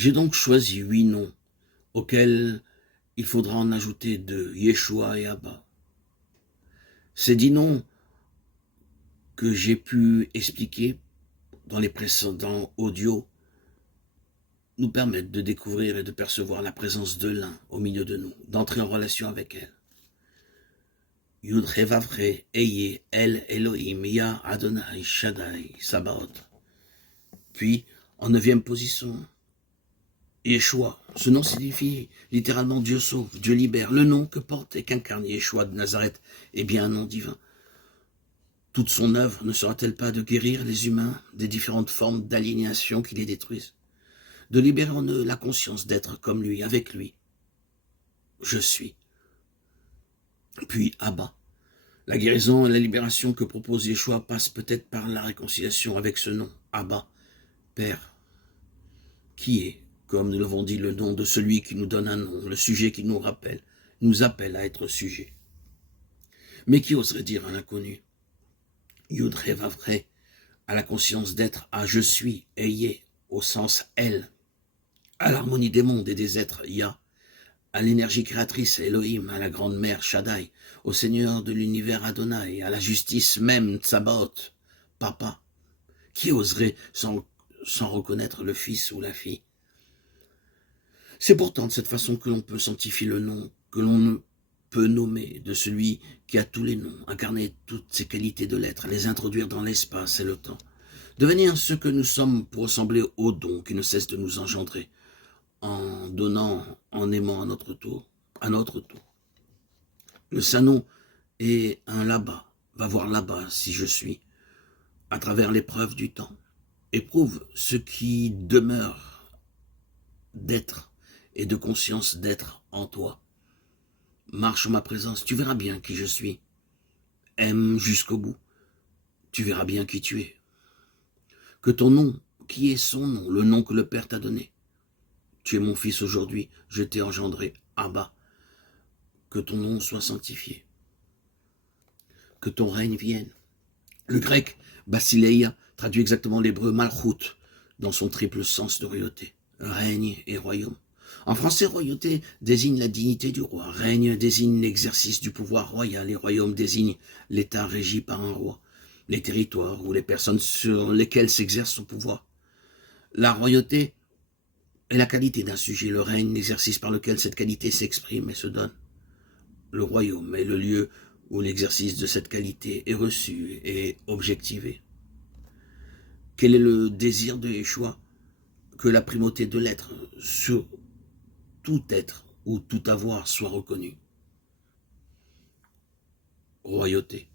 J'ai donc choisi 8 noms, auxquels il faudra en ajouter 2, Yeshua et Abba. Ces 10 noms que j'ai pu expliquer dans les précédents audios nous permettent de découvrir et de percevoir la présence de l'un au milieu de nous, d'entrer en relation avec elle. Yud He Vav He Eye El Elohim Ya Adonai Shaddai Sabaoth. Puis, en 9e position, Yeshua. Ce nom signifie littéralement Dieu sauve, Dieu libère. Le nom que porte et qu'incarne Yeshua de Nazareth est bien un nom divin. Toute son œuvre ne sera-t-elle pas de guérir les humains des différentes formes d'aliénation qui les détruisent, de libérer en eux la conscience d'être comme lui, avec lui. Je suis. Puis Abba. La guérison et la libération que propose Yeshua passe peut-être par la réconciliation avec ce nom, Abba, Père, qui est, comme nous l'avons dit, le nom de celui qui nous donne un nom, le sujet qui nous appelle à être sujet. Mais qui oserait dire à l'inconnu, Yud He Vav He, à la conscience d'être, à je suis, Eye, au sens elle, à l'harmonie des mondes et des êtres, Ya, à l'énergie créatrice Elohim, à la grande mère Shaddai, au Seigneur de l'univers Adonai, à la justice même Tsabaoth, Papa. Qui oserait sans reconnaître le fils ou la fille? C'est pourtant de cette façon que l'on peut sanctifier le nom, que l'on peut nommer de celui qui a tous les noms, incarner toutes ces qualités de l'être, les introduire dans l'espace et le temps, devenir ce que nous sommes pour ressembler au don qui ne cesse de nous engendrer, en donnant, en aimant à notre tour. Le Saint-Nom est un là-bas, va voir là-bas si je suis, à travers l'épreuve du temps. Éprouve ce qui demeure d'être et de conscience d'être en toi. Marche en ma présence, tu verras bien qui je suis. Aime jusqu'au bout, tu verras bien qui tu es. Que ton nom, qui est son nom, le nom que le Père t'a donné. Tu es mon fils aujourd'hui, je t'ai engendré, Abba. Que ton nom soit sanctifié. Que ton règne vienne. Le grec, basileia, traduit exactement l'hébreu malchut, dans son triple sens de royauté. Règne et royaume. En français, royauté désigne la dignité du roi. Règne désigne l'exercice du pouvoir royal et royaume désigne l'état régi par un roi. Les territoires ou les personnes sur lesquelles s'exerce son pouvoir. La royauté est la qualité d'un sujet, le règne, l'exercice par lequel cette qualité s'exprime et se donne. Le royaume est le lieu où l'exercice de cette qualité est reçu et objectivé. Quel est le désir de Yeshua? Que la primauté de l'être sur tout être ou tout avoir soit reconnue. Royauté.